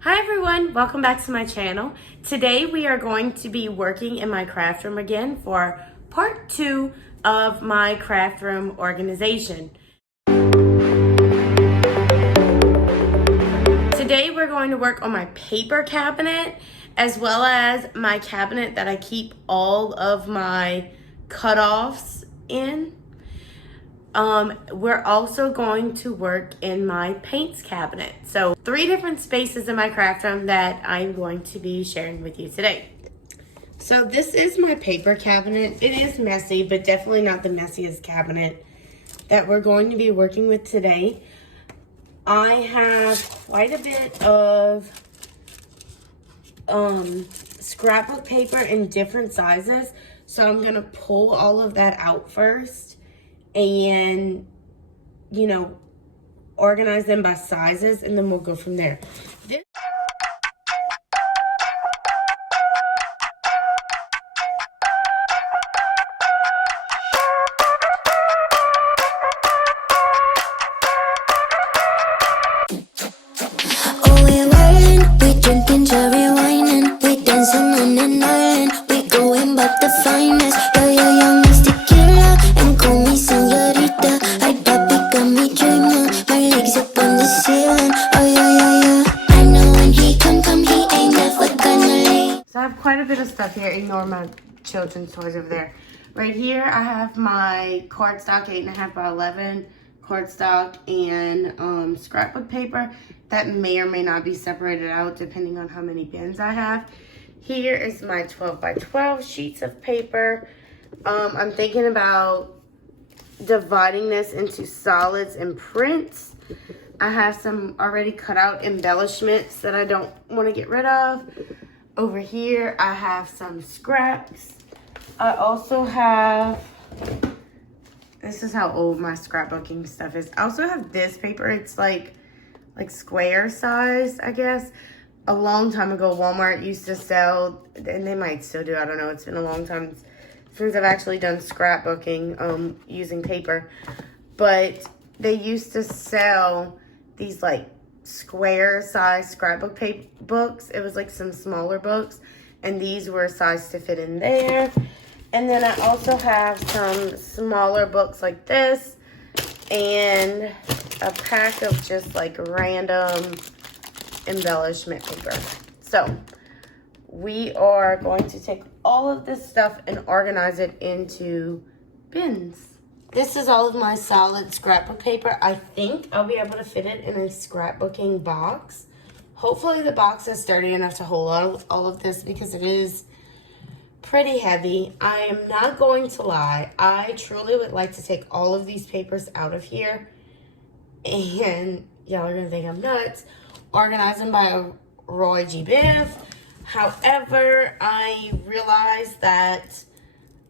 Hi everyone, welcome back to my channel. Today we are going to be working in my craft room again for part 2 of my craft room organization. Today we're going to work on my paper cabinet as well as my cabinet that I keep all of my cutoffs in. We're also going to work in my paints cabinet. So 3 different spaces in my craft room that I'm going to be sharing with you today. So this is my paper cabinet. It is messy, but definitely not the messiest cabinet that we're going to be working with today. I have quite a bit of scrapbook paper in different sizes. So I'm gonna pull all of that out first and organize them by sizes, and then we'll go from there. Oh, we wildin', we drinking cherry wine and we dancing on an island. We going back the finest. Yeah, young Miss Tequila and call me señorita. Ay, papi, got me dreaming. My legs up on the ceiling. Oh, yeah. I know when he come, he ain't never gonna leave. So I have quite a bit of stuff here. Ignore my children's toys over there. Right here, I have my cardstock 8.5 by 11 cardstock and scrapbook paper that may or may not be separated out depending on how many bins I have. Here is my 12 by 12 sheets of paper. I'm thinking about dividing this into solids and prints. I have some already cut out embellishments that I don't want to get rid of. Over here, I have some scraps. I also have, this is how old my scrapbooking stuff is. I also have this paper. It's like square size, I guess. A long time ago, Walmart used to sell, and they might still do, I don't know. It's been a long time since I've actually done scrapbooking using paper. But they used to sell these like square size scrapbook paper books. It was like some smaller books, and these were sized to fit in there. And then I also have some smaller books like this and a pack of just like random embellishment paper. So we are going to take all of this stuff and organize it into bins. This is all of my solid scrapbook paper. I think I'll be able to fit it in a scrapbooking box. Hopefully the box is sturdy enough to hold all of this because it is pretty heavy. I am not going to lie. I truly would like to take all of these papers out of here and y'all are gonna think I'm nuts. Organize them by Roy G. Biv. However, I realized that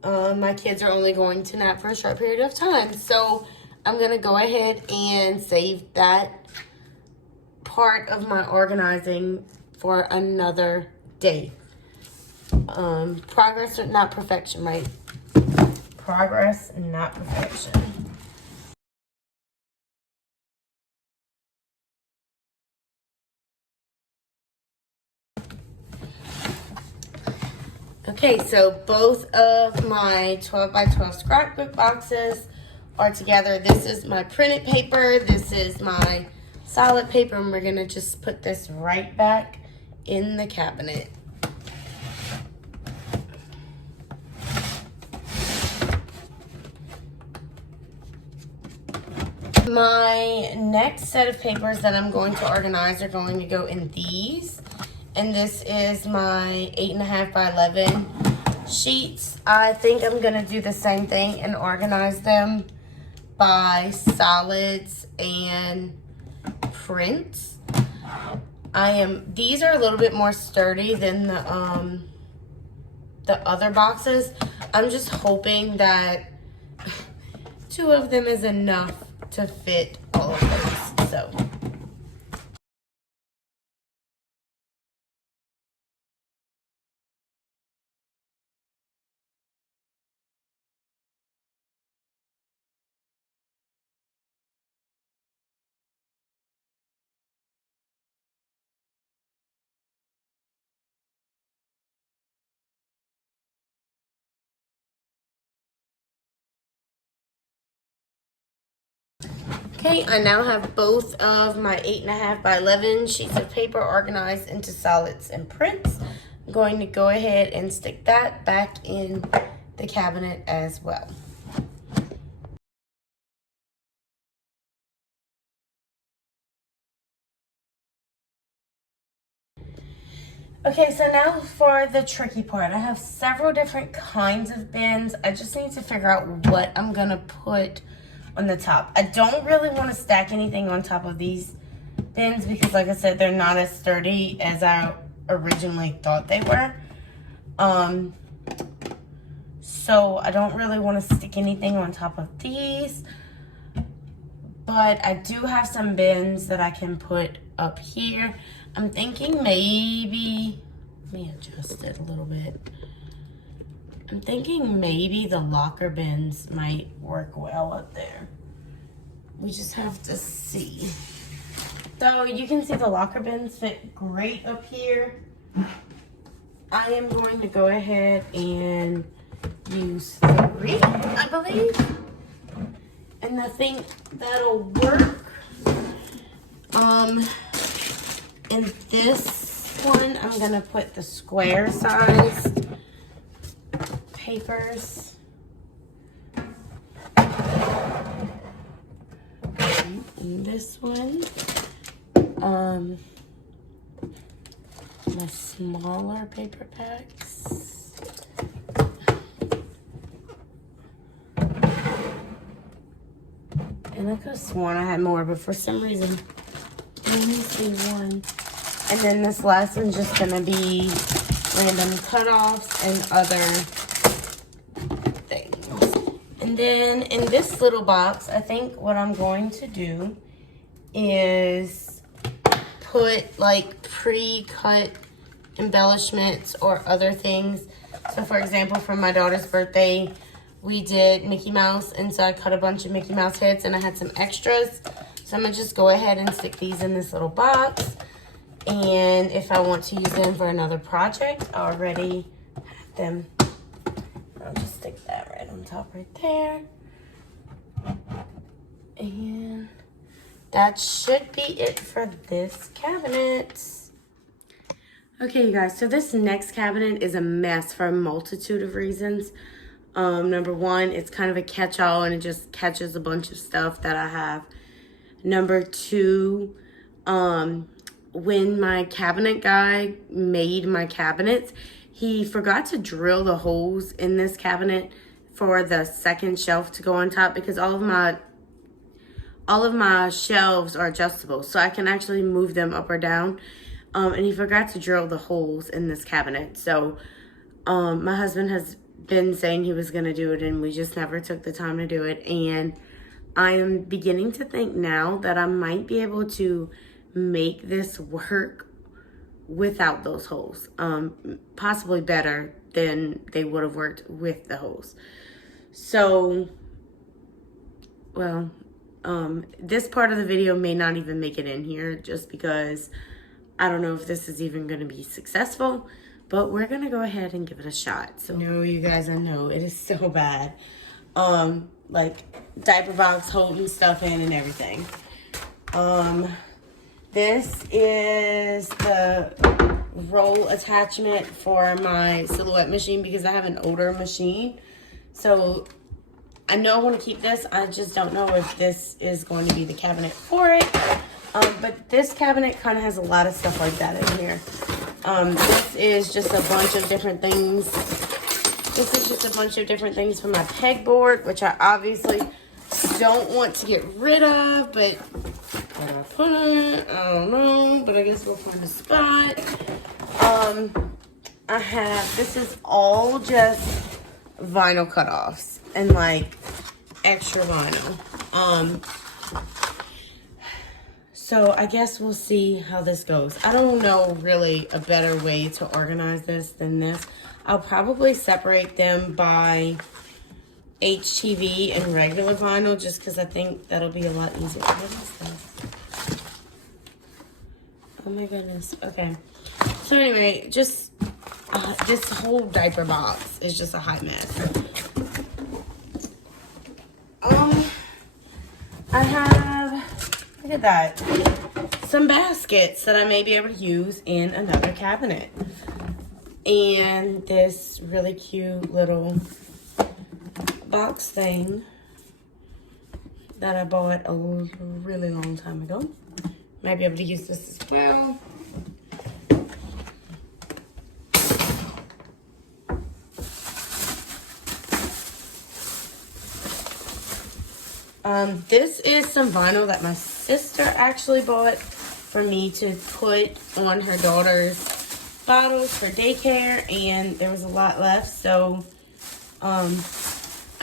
my kids are only going to nap for a short period of time. So I'm going to go ahead and save that part of my organizing for another day. Progress, not perfection, right? Progress, not perfection. Okay, so both of my 12 by 12 scrapbook boxes are together. This is my printed paper. This is my solid paper, and we're gonna just put this right back in the cabinet. My next set of papers that I'm going to organize are going to go in these. And this is my 8.5 by 11 sheets. I think I'm gonna do the same thing and organize them by solids and prints. These are a little bit more sturdy than the other boxes. I'm just hoping that 2 of them is enough to fit all of those. So Okay, I now have both of my 8.5 by 11 sheets of paper organized into solids and prints. I'm going to go ahead and stick that back in the cabinet as well. Okay, so now for the tricky part. I have several different kinds of bins. I just need to figure out what I'm gonna put on the top. I don't really want to stack anything on top of these bins because, like I said, they're not as sturdy as I originally thought they were. So I don't really want to stick anything on top of these. But I do have some bins that I can put up here. I'm thinking maybe, let me adjust it a little bit. I'm thinking maybe the locker bins might work well up there. We just have to see. So you can see the locker bins fit great up here. I am going to go ahead and use 3, I believe. And I think that'll work. In this one, I'm gonna put the square size papers. In this one, my smaller paper packs. And I could have sworn I had more, but for some reason, I only see one. And then this last one's just gonna be random cutoffs and other things. And then in this little box, I think what I'm going to do is put like pre-cut embellishments or other things. So for example, for my daughter's birthday, we did Mickey Mouse, and so I cut a bunch of Mickey Mouse heads and I had some extras. So I'm gonna just go ahead and stick these in this little box. And if I want to use them for another project, I already have them. I'll just stick that right on top right there. And that should be it for this cabinet. Okay, you guys, so this next cabinet is a mess for a multitude of reasons. Number one, it's kind of a catch-all and it just catches a bunch of stuff that I have. Number two, when my cabinet guy made my cabinets, he forgot to drill the holes in this cabinet for the second shelf to go on top, because all of my shelves are adjustable, so I can actually move them up or down. And he forgot to drill the holes in this cabinet. So my husband has been saying he was going to do it, and we just never took the time to do it. And I am beginning to think now that I might be able to make this work without those holes. Possibly better than they would have worked with the holes. So, well, this part of the video may not even make it in here just because I don't know if this is even going to be successful, but we're going to go ahead and give it a shot. So, no, you guys, I know it is so bad. Like diaper box holding stuff in and everything. This is the roll attachment for my silhouette machine because I have an older machine. So I know I want to keep this. I just don't know if this is going to be the cabinet for it. But this cabinet kind of has a lot of stuff like that in here. This is just a bunch of different things. This is just a bunch of different things from my pegboard, which I obviously don't want to get rid of, but where do I put it? I don't know, but I guess we'll find a spot. This is all just vinyl cutoffs and like extra vinyl. So I guess we'll see how this goes. I don't know really a better way to organize this than this. I'll probably separate them by HTV and regular vinyl just because I think that'll be a lot easier. What is this? Oh my goodness. Okay. So anyway, just this whole diaper box is just a hot mess. I have look at that. Some baskets that I may be able to use in another cabinet. And this really cute little box thing that I bought a really long time ago. Might be able to use this as well. This is some vinyl that my sister actually bought for me to put on her daughter's bottles for daycare, and there was a lot left, so I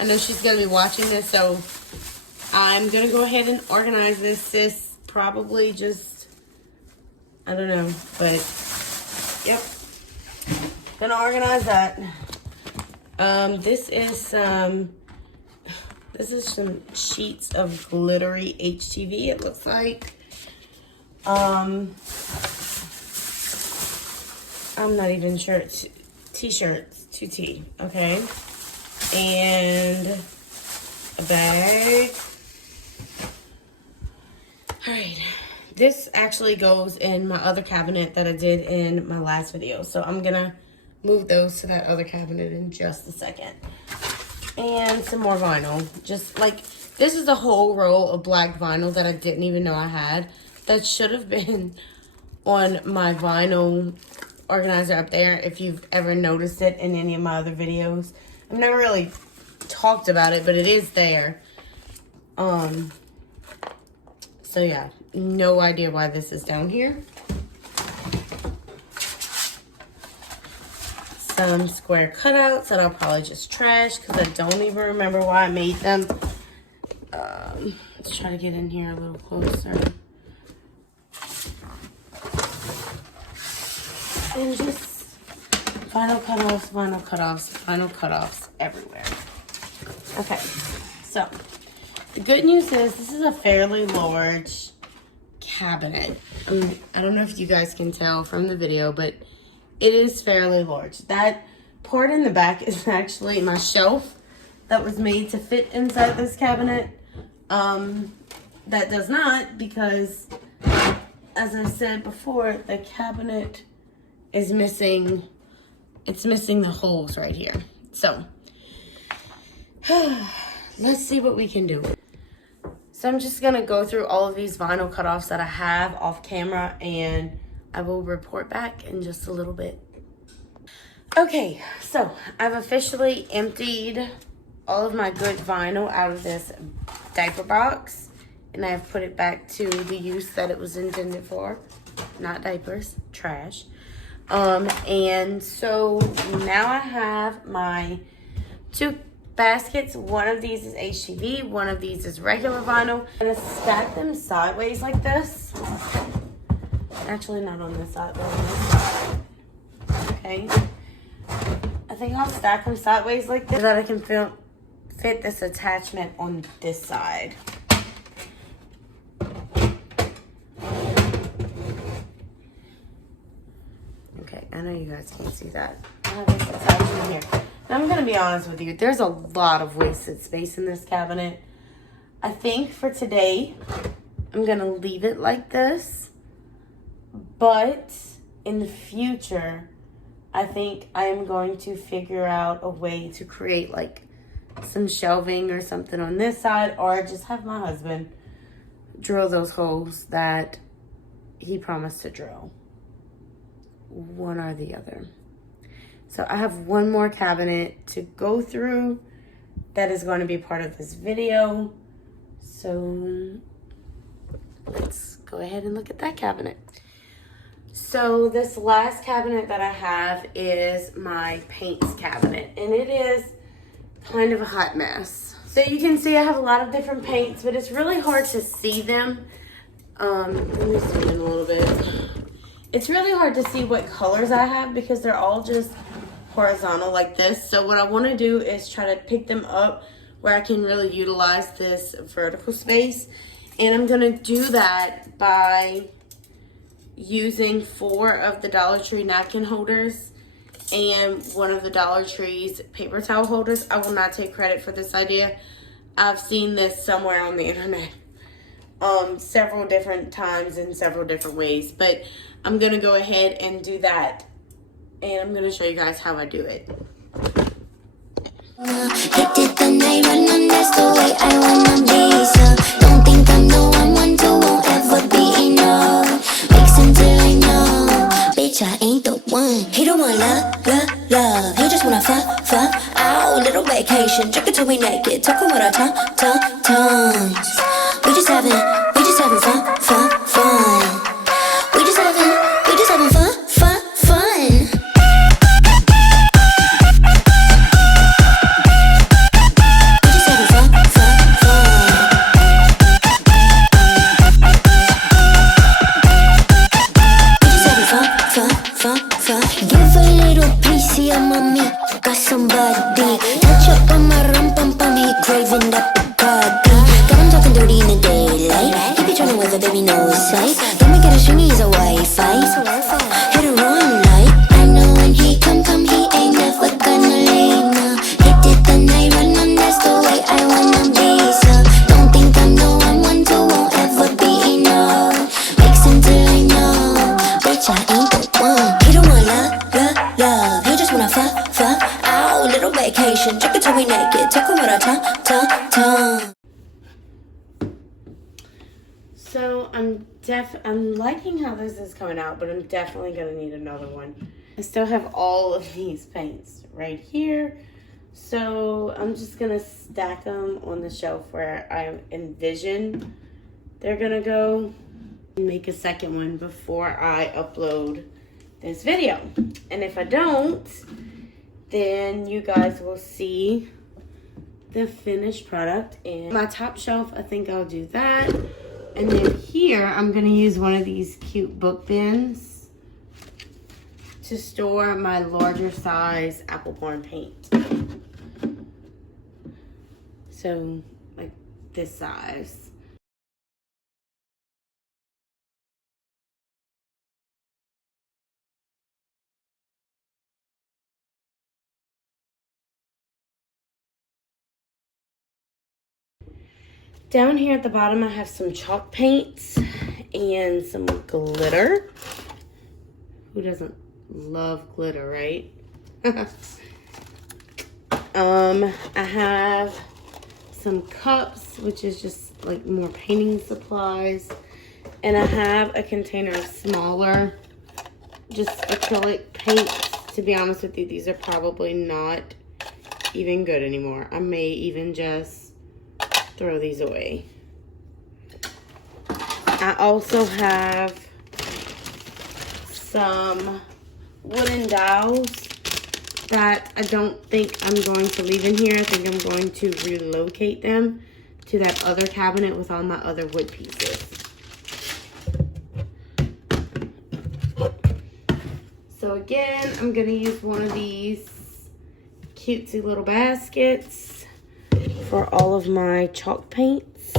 know she's gonna be watching this, so I'm gonna go ahead and organize this. Sis probably just, I don't know, but yep, gonna organize that. This is some sheets of glittery HTV, it looks like. I'm not even sure. T-shirts, 2T, okay? And a bag. All right, this actually goes in my other cabinet that I did in my last video. So I'm gonna move those to that other cabinet in just a second. And some more vinyl. Just like, this is a whole roll of black vinyl that I didn't even know I had. That should have been on my vinyl organizer up there if you've ever noticed it in any of my other videos. I've never really talked about it, but it is there. So yeah, no idea why this is down here. Some square cutouts that I'll probably just trash because I don't even remember why I made them. Let's try to get in here a little closer. And just vinyl cutoffs, vinyl cutoffs, vinyl cutoffs everywhere. Okay, so the good news is this is a fairly large cabinet. I don't know if you guys can tell from the video, but it is fairly large. That part in the back is actually my shelf that was made to fit inside this cabinet. That does not, because as I said before, the cabinet is missing, it's missing the holes right here. So let's see what we can do. So I'm just gonna go through all of these vinyl cutoffs that I have off camera, and I will report back in just a little bit. Okay, so I've officially emptied all of my good vinyl out of this diaper box, and I've put it back to the use that it was intended for. Not diapers, trash. And so now I have my two baskets. One of these is HTV, one of these is regular vinyl. I'm gonna stack them sideways like this. Actually, not on this side, but on this side. Okay. I think I'll stack them sideways like this so that I can fit this attachment on this side. Okay, I know you guys can't see that. I have this attachment here. Now, I'm going to be honest with you. There's a lot of wasted space in this cabinet. I think for today, I'm going to leave it like this. But in the future, I think I am going to figure out a way to create like some shelving or something on this side, or just have my husband drill those holes that he promised to drill. One or the other. So I have one more cabinet to go through that is going to be part of this video. So let's go ahead and look at that cabinet. So this last cabinet that I have is my paints cabinet, and it is kind of a hot mess. So you can see I have a lot of different paints, but it's really hard to see them. Let me zoom in a little bit. It's really hard to see what colors I have because they're all just horizontal like this. So what I want to do is try to pick them up where I can really utilize this vertical space. And I'm going to do that by using 4 of the Dollar Tree napkin holders and 1 of the Dollar Tree's paper towel holders. I will not take credit for this idea. I've seen this somewhere on the internet. several different times in several different ways. But I'm going to go ahead and do that. And I'm going to show you guys how I do it. Hit it the night run on, that's the way I wanna be. So don't think I'm the one to won't ever be enough. Mix until I know, bitch, I ain't the one. He don't want love. He just wanna fuck. Ow, little vacation, drink it till we naked, talking with our tongues. We just having fun. We just having fun. Give a little piece of mommy, got somebody. Touch up on my rum, he craving that Bacardi. Got him talking dirty in the daylight. He be trying to weather, baby, no sight. Don't make it a string, he's a Wi-Fi. Hit a run light. I know when he come, he ain't never gonna leave. No, hit it the night run on, that's the way I wanna be. So don't think I'm the one to won't ever be enough. Mix until I know, bitch, I ain't the one. He don't want love. He just wanna fuck. Ow, little vacation, drink it till we naked, talking with our tongue. So I'm liking how this is coming out, but I'm definitely gonna need another one. I still have all of these paints right here. So I'm just gonna stack them on the shelf where I envision they're gonna go. Make a second one before I upload this video. And if I don't, then you guys will see the finished product. And my top shelf, I think I'll do that. And then here, I'm gonna use one of these cute book bins to store my larger size apple barn paint. So, like this size. Down here at the bottom, I have some chalk paints and some glitter. Who doesn't love glitter, right? I have some cups, which is just like more painting supplies. And I have a container of smaller, just acrylic paints. To be honest with you, these are probably not even good anymore. I may even just throw these away. I also have some wooden dowels that I don't think I'm going to leave in here. I think I'm going to relocate them to that other cabinet with all my other wood pieces. So again, I'm gonna use one of these cutesy little baskets for all of my chalk paints.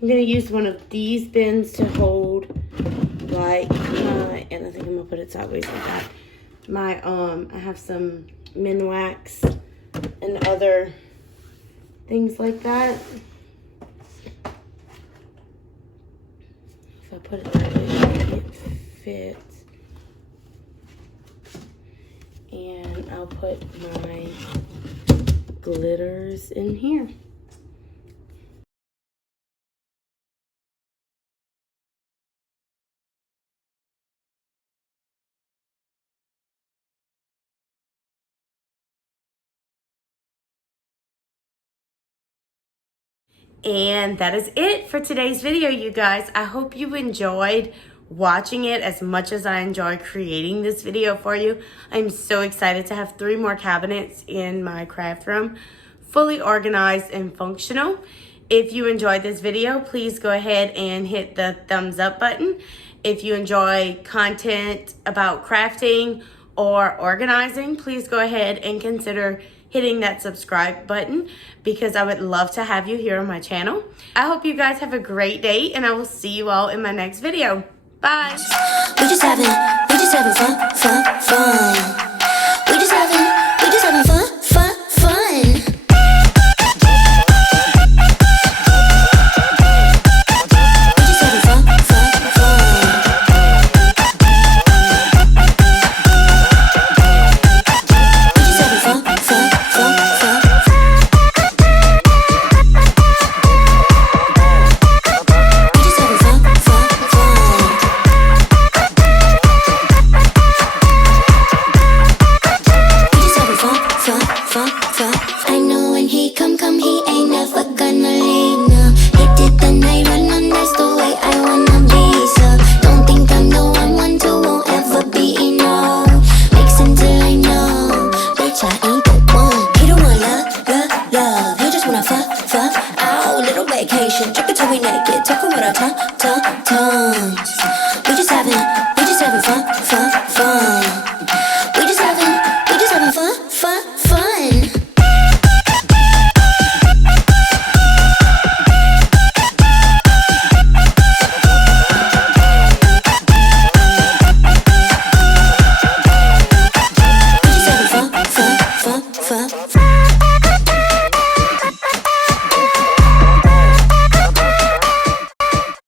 I'm gonna use one of these bins to hold like my, and I think I'm gonna put it sideways like that. My, I have some Minwax and other things like that. If I put it that way, it fits. And I'll put my glitters in here. And that is it for today's video, you guys. I hope you enjoyed watching it as much as I enjoyed creating this video for you. I'm so excited to have 3 more cabinets in my craft room, fully organized and functional. If you enjoyed this video, please go ahead and hit the thumbs up button. If you enjoy content about crafting or organizing, please go ahead and consider hitting that subscribe button because I would love to have you here on my channel. I hope you guys have a great day, and I will see you all in my next video. Bye. We just having fun, fun, fun. We just having fun, fun, fun. We just having fun, fun, fun. We just having fun, fun, fun, fun. We just having fun, fun, fun. We just having fun, fun, fun, fun. I know when he come, he ain't never gonna leave, no. He did the night run, and that's the way I wanna be, so don't think I'm the one to won't ever be enough. Mixing till I know, bitch, I ain't the one. He don't want love, he just wanna fuck, out. Little vacation, drink it till we naked, talking with our tongues.